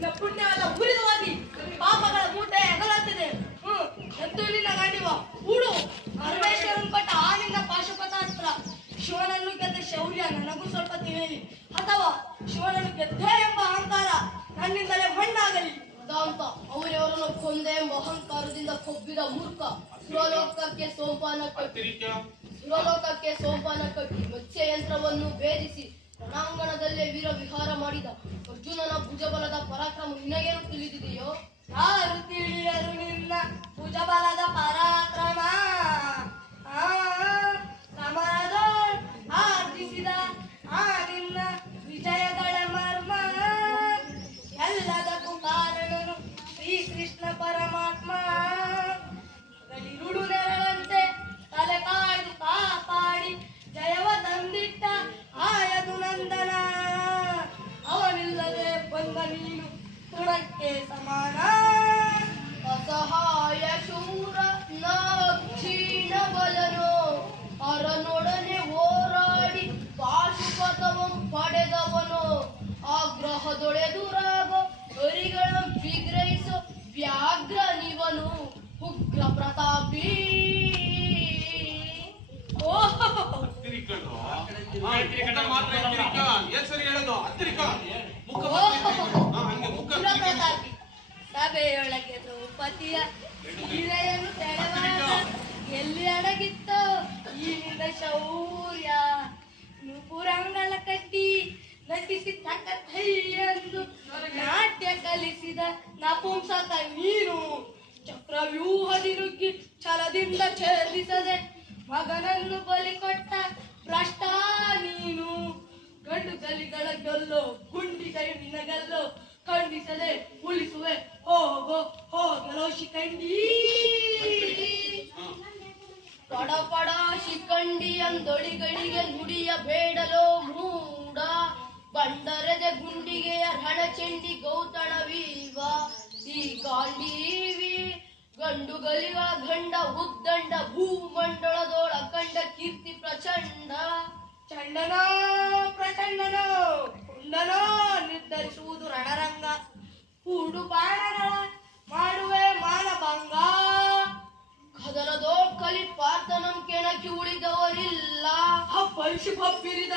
ನಿನ್ನ ಪುಣ್ಯವೆಲ್ಲ ಉರಿದು ಹೋಗಿ ಪಾಪಗಳ ಮೂಟೆ ಎಗಲಾಗ್ತಿದೆ. ಎದ್ದು ನಿನ್ನ ಗಾಂಡಿವ ಹೂಡು. ಪರಮೇಶ್ವರನ್ ಕೊಟ್ಟ ಆ ನಿನ್ನ ಪಾಶುಪತಾಸ್ತ್ರ ಶಿವನನ್ನು ಗೆದ್ದ ಶೌರ್ಯ ನನಗೂ ಸ್ವಲ್ಪ ತಿಳಿಯಲಿ, ಅಥವಾ ಶಿವನನ್ನು ಗೆದ್ದೆ ಎಂಬ ಅಹಂಕಾರ ನನ್ನಿಂದಲೇ ಮಣ್ಣಾಗಲಿ. ಅಂತ ಅವರವರನ್ನು ಕೊಂದೆ ಎಂಬ ಅಹಂಕಾರದಿಂದ ಕೊಬ್ಬಿದ ಮೂರ್ಖ ಸುರಲೋಕಕ್ಕೆ ಸೋಪಾನ ಕಟ್ಟಿ ಮತ್ಸ್ಯಯಂತ್ರವನ್ನು ಭೇದಿಸಿ ರಣಾಂಗಣದಲ್ಲೇ ವೀರ ವಿಹಾರ ಮಾಡಿದ ಅರ್ಜುನನ ಭುಜಬಲದ ಪರಾಕ್ರಮ ನಿನಗೇನು ತಿಳಿದಿದೆಯೋ? ಯಾರು ತಿಳಿಯರು ನಿನ್ನ ಭುಜಬಲದ ಪರಾಕ್ರಮ? ಸಮರದ ಆರ್ಜಿಸಿದ ಆ ನಿನ್ನ ವಿಜಯಗಳ ಮರ್ಮ ಎಲ್ಲದಕ್ಕೂ ಕಾರಣನು ಶ್ರೀಕೃಷ್ಣ ಪರಮಾತ್ಮ. ಗಲಿರುಡು ನೆರಳಂತೆ ತಲೆ ಕಾಯ್ದು ಕಾಪಾಡಿ ಜಯವ ತಂದಿಟ್ಟ ಆಯದು ನಂದನ. ಅವನಿಲ್ಲದೆ ಬಂದ ನೀನು ತೃಣಕ್ಕೆ ಸಮಾನ. ಅಸಹಾಯ ಶೂರ ಕ್ಷೀಣ ಬಲನೋ ಅರನೊಡನೆ ಹೋರಾಡಿ ಪಾಶುಪತವಂ ಪಡೆದವನೋ ಆಗ್ರಹದೊಳೆದುರಾಗೋ ಗರಿಗಳ ವಿಗ್ರಹಿಸೋ ವ್ಯಾಘ್ರ ನಿವನು ಉಗ್ರ ಪ್ರತಾಪಿ. ಸಭೆಯೊಳಗೆ ದ್ರೌಪದಿಯ ಸೀರೆಯನ್ನು ಸೆಳೆವಾಗ ಎಲ್ಲಿ ಅಡಗಿತ್ತೋ ಈ ನಿನ್ನ ಶೌರ್ಯ? ನುಪುರಂಗಳ ಕಟ್ಟಿ ನಟಿಸಿ ತಕ್ಕೈ ಎಂದು ನಾಟ್ಯ ಕಲಿಸಿದ ನಪುಂಸಕ ನೀನು. ಚಕ್ರವ್ಯೂಹದಿ ನುಗ್ಗಿ ಛಲದಿಂದ ಛೇದಿಸದೆ ಮಗನನ್ನು ಬಲಿ ಕೊಟ್ಟ ಭ್ರಷ್ಟ ನೀನು. ಗಂಡು ಗಲಿಗಳ ಗೆಲ್ಲೋ ಗುಂಡಿಗೈ ನಿನಗಲ್ಲೋ ಖಂಡಿಸದೆ ಉಳಿಸುವೆ ಹೋಗಲೋ ಶಿಖಂಡಿ. ಪಡ ಪಡ ಶಿಖಂಡಿ ಎಂದೊಳಿಗಳಿಗೆ ನುಡಿಯ ಬೇಡಲೋ ಮೂಡ. ಬಂಡರೆದೆ ಗುಂಡಿಗೆಯ ರಣಚಂಡಿ ಗೌತಣವೀವ ಈ ಗಾಂಡೀವಿ. ಗಂಡು ಗಲಿವ ಗಂಡ ಉದ್ದಂಡ ಭೂಮಂಡಲದೋಳ ಕಂಡ ಕೀರ್ತಿ ಪ್ರಚಂಡ. ಚಂಡನೋ ಪ್ರಚಂಡನೋ ಕುಂಡನೋ ನಿರ್ಧರಿಸುವುದು ರಣರಂಗ. ಹೂಡು ಬಾಣಗಳ ಮಾಡುವೆ ಮಾನಭಂಗ. ಕದಲದೋ ಕಲಿ ಪಾರ್ಥನಂ ಕೆಣಕಿ ಉಳಿದವರಿಲ್ಲ. ಪರಿಶು ಬಬ್ಬಿರಿದ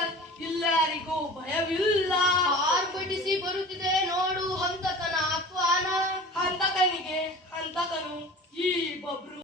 ಇಲ್ಲಾರಿಗೂ ಭಯವಿಲ್ಲ. ಆರ್ಭಟಿಸಿ ಬರುತ್ತಿದೆ ನೋಡು ಹಂತಕನ ಆಹ್ವಾನ. ಹಂತಕನಿಗೆ ಹಂತಕನು ಈ ಬಬ್ರು.